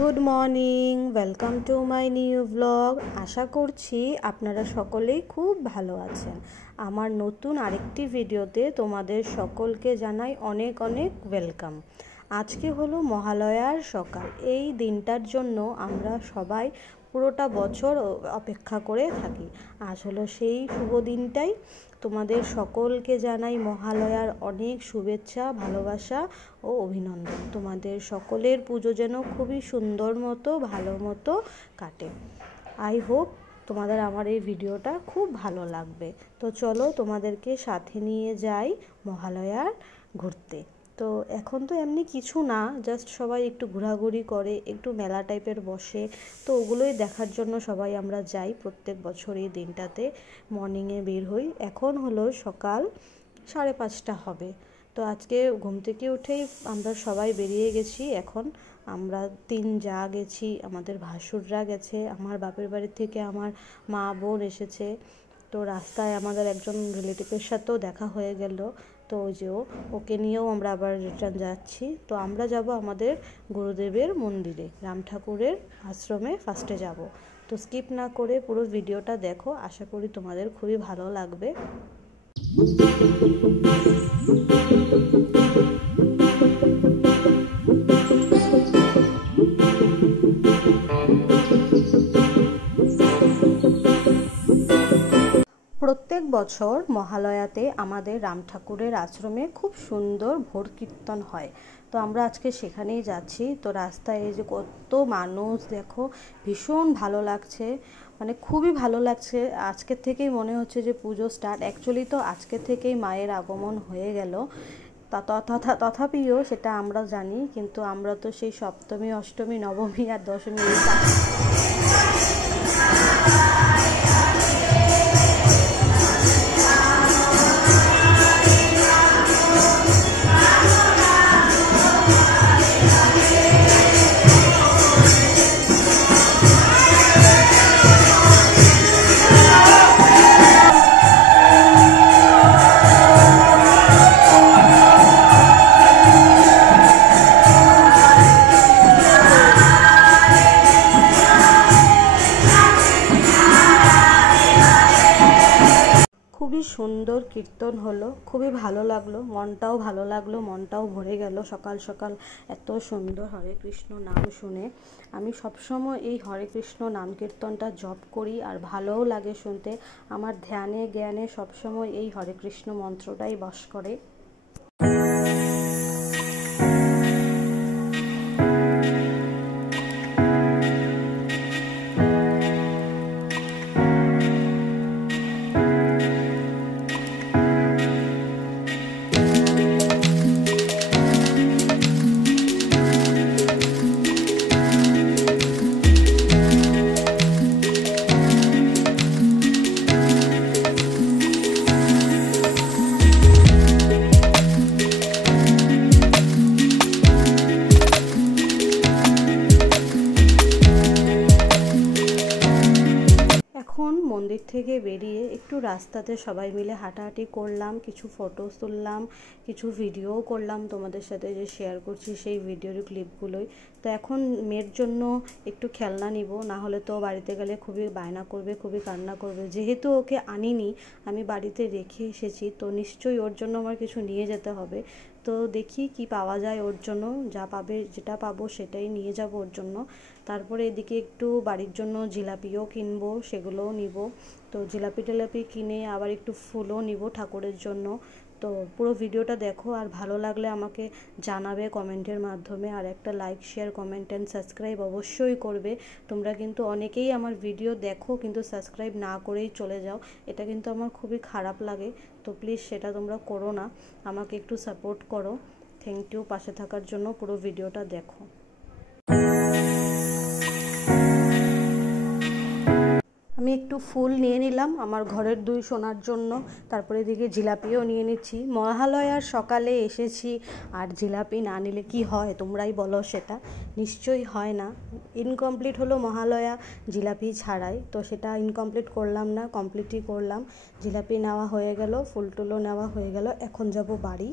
Good morning, welcome to my new blog. আশা করছি আপনারা সকলেই খুব ভালো আছেন। আমার নতুন আরেকটি ভিডিওতে তোমাদের সকলকে জানাই অনেক অনেক ওয়েলকাম। আজকে হলো মহালয়ার সকাল। এই দিনটার জন্য আমরা সবাই পুরোটা বছর অপেক্ষা করে থাকি। আজ হলো সেই শুভ দিনটাই। তোমাদের সকলকে জানাই মহালয়ার অনেক শুভেচ্ছা, ভালোবাসা ও অভিনন্দন। তোমাদের সকলের পুজো যেন খুবই সুন্দর মতো, ভালো মতো কাটে। আই হোপ তোমাদের আমার এই ভিডিওটা খুব ভালো লাগবে। তো চলো তোমাদেরকে সাথে নিয়ে যাই মহালয়ার ঘুরতে। তো এখন তো এমনি কিছু না, জাস্ট সবাই একটু ঘোরাঘুরি করে, একটু মেলা টাইপের বসে, তো ওগুলোই দেখার জন্য সবাই আমরা যাই প্রত্যেক বছর এই দিনটাতে। মর্নিংয়ে বের হই। এখন হলো সকাল 5:30 হবে। তো আজকে ঘুম থেকে উঠেই আমরা সবাই বেরিয়ে গেছি। এখন আমরা 3 যা গেছি, আমাদের ভাসুররা গেছে, আমার বাপের বাড়ি থেকে আমার মা বোন এসেছে। তো রাস্তায় আমাদের একজন রিলেটিভের সাথেও দেখা হয়ে গেল। তো ওই যে ওকে নিয়েও আমরা আবার রিটার্ন যাচ্ছি। তো আমরা যাব আমাদের গুরুদেবের মন্দিরে, রাম ঠাকুরের আশ্রমে ফার্স্টে যাব। তো স্কিপ না করে পুরো ভিডিওটা দেখো, আশা করি তোমাদের খুবই ভালো লাগবে। প্রত্যেক বছর মহালয়াতে আমাদের রাম ঠাকুরের আশ্রমে খুব সুন্দর ভোর কীর্তন হয়। তো আমরা আজকে সেখানেই যাচ্ছি। তো রাস্তায় এই যে কত মানুষ দেখো, ভীষণ ভালো লাগছে, মানে খুবই ভালো লাগছে। আজকের থেকেই মনে হচ্ছে যে পুজো স্টার্ট। অ্যাকচুয়ালি তো আজকের থেকেই মায়ের আগমন হয়ে গেল, তথাপিও সেটা আমরা জানি, কিন্তু আমরা তো সেই সপ্তমী, অষ্টমী, নবমী আর দশমী খুবই সুন্দর কীর্তন হলো, খুবই ভালো লাগলো, মনটাও ভালো লাগলো, মনটাও ভরে গেল সকাল সকাল এত সুন্দর হরে কৃষ্ণ নাম শুনে। আমি সবসময় এই হরে কৃষ্ণ নাম কীর্তনটা জপ করি আর ভালোও লাগে শুনতে। আমার ধ্যানে জ্ঞানে সবসময় এই হরে কৃষ্ণ মন্ত্রটাই বাস করে। মন্দির থেকে বেরিয়ে একটু রাস্তাতে সবাই মিলে হাঁটাহাঁটি করলাম, কিছু ফটো তুললাম, কিছু ভিডিও করলাম, তোমাদের সাথে যে শেয়ার করছি সেই ভিডিওর ক্লিপগুলোই। তো এখন মেয়ের জন্য একটু খেলনা নিব, না হলে তো বাড়িতে গেলে খুবই বায়না করবে, খুবই কান্না করবে। যেহেতু ওকে আনিনি, আমি বাড়িতে রেখে এসেছি, তো নিশ্চয়ই ওর জন্য আমার কিছু নিয়ে যেতে হবে। তো দেখি কি পাওয়া যায় ওর জন্য, যেটা পাবো সেটাই নিয়ে যাব ওর জন্য। তারপরে এদিকে একটু বাড়ির জন্য জিলাপিও কিনবো, সেগুলোও নিব। তো জিলাপি টিলাপি কিনে আবার একটু ফুলও নিব ঠাকুরের জন্য। তো পুরো ভিডিওটা দেখো, আর ভালো লাগলে আমাকে জানাবে কমেন্টের মাধ্যমে। আর একটা like, share, comment and subscribe অবশ্যই করবে। তোমরা কিন্তু অনেকেই আমার ভিডিও দেখো কিন্তু সাবস্ক্রাইব না করেই চলে যাও, এটা কিন্তু আমার খুবই খারাপ লাগে। তো প্লিজ সেটা তোমরা করো না, আমাকে একটু সাপোর্ট করো। থ্যাংক ইউ পাশে থাকার জন্য। পুরো ভিডিওটা দেখো। আমি একটু ফুল নিয়ে নিলাম আমার ঘরের 2 সোনার জন্য। তারপরে এদিকে জিলাপিও নিয়ে নিচ্ছি। মহালয়ার সকালে এসেছি আর জিলাপি না নিলে কি হয় তোমরাই বলো, সেটা নিশ্চয়ই হয় না। ইনকমপ্লিট হলো মহালয়া জিলাপি ছাড়াই, তো সেটা ইনকমপ্লিট করলাম না, কমপ্লিটই করলাম। জিলাপি নেওয়া হয়ে গেল, ফুল টুলও নেওয়া হয়ে গেল। এখন যাব বাড়ি।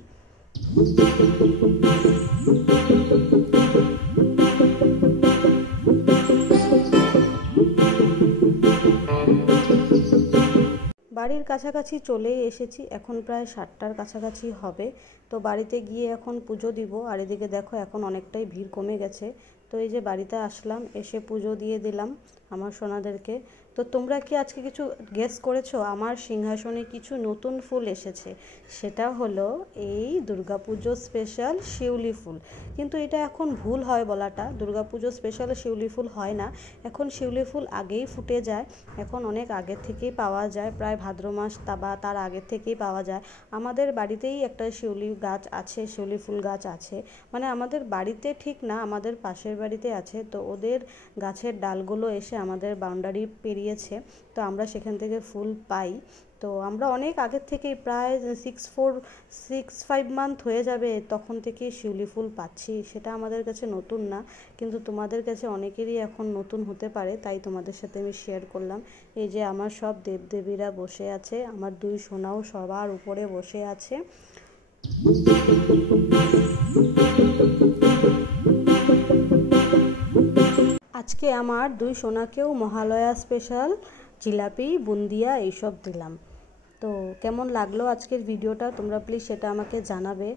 বাড়ির কাছাকাছি চলেই এসেছি, এখন প্রায় 7টার কাছাকাছি হবে। তো বাড়িতে গিয়ে এখন পুজো দিব। আর এদিকে দেখো এখন অনেকটাই ভিড় কমে গেছে। তো এই যে বাড়িতে আসলাম, এসে পুজো দিয়ে দিলাম আমার সোনাদেরকে। তো তোমরা কি আজকে কিছু গেস করেছো? আমার সিংহাসনে কিছু নতুন ফুল এসেছে, সেটা হলো এই দুর্গাপুজো স্পেশাল শিউলি ফুল। কিন্তু এটা এখন ভুল হয় বলাটা, দুর্গাপুজো স্পেশাল শিউলি ফুল হয় না। এখন শিউলি ফুল আগেই ফুটে যায়, এখন অনেক আগে থেকেই পাওয়া যায়, প্রায় ভাদ্র মাস বা তার আগে থেকেই পাওয়া যায়। আমাদের বাড়িতেই একটা শিউলি গাছ আছে, শিউলি ফুল গাছ আছে। মানে আমাদের বাড়িতে ঠিক না, আমাদের পাশের বাড়িতে আছে। তো ওদের গাছের ডালগুলো এসে আমাদের বাউন্ডারি পেরিয়েছে, তো আমরা সেখান থেকে ফুল পাই। তো আমরা অনেক আগের থেকেই, প্রায় 6-5 মান্থ হয়ে যাবে তখন থেকে শিউলি ফুল পাচ্ছি। সেটা আমাদের কাছে নতুন না, কিন্তু তোমাদের কাছে অনেকেরই এখন নতুন হতে পারে, তাই তোমাদের সাথে আমি শেয়ার করলাম। এই যে আমার সব দেবদেবীরা বসে আছে, আমার 2 সোনাও সবার উপরে বসে আছে। আজকে আমার 2 সোনাকেও মহালয়া স্পেশাল জিলাপি, বুন্দিয়া এইসব দিলাম। তো কেমন লাগলো আজকের ভিডিওটা তোমরা প্লিজ সেটা আমাকে জানাবে।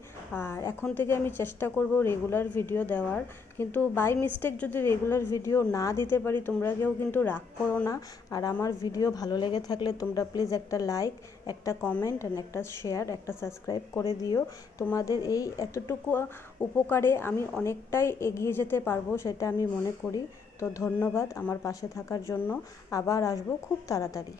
আর এখন থেকে আমি চেষ্টা করব রেগুলার ভিডিও দেওয়ার, কিন্তু বাই মিস্টেক যদি রেগুলার ভিডিও না দিতে পারি তোমরা কেউ কিন্তু রাগ করো না। আর আমার ভিডিও ভালো লেগে থাকলে তোমরা প্লিজ একটা লাইক, একটা কমেন্ট অ্যান্ড একটা শেয়ার, একটা সাবস্ক্রাইব করে দিও। তোমাদের এই এতটুকু উপকারে আমি অনেকটাই এগিয়ে যেতে পারবো, সেটা আমি মনে করি। তো ধন্যবাদ আমার পাশে থাকার জন্য। আবার আসবো খুব তাড়াতাড়ি।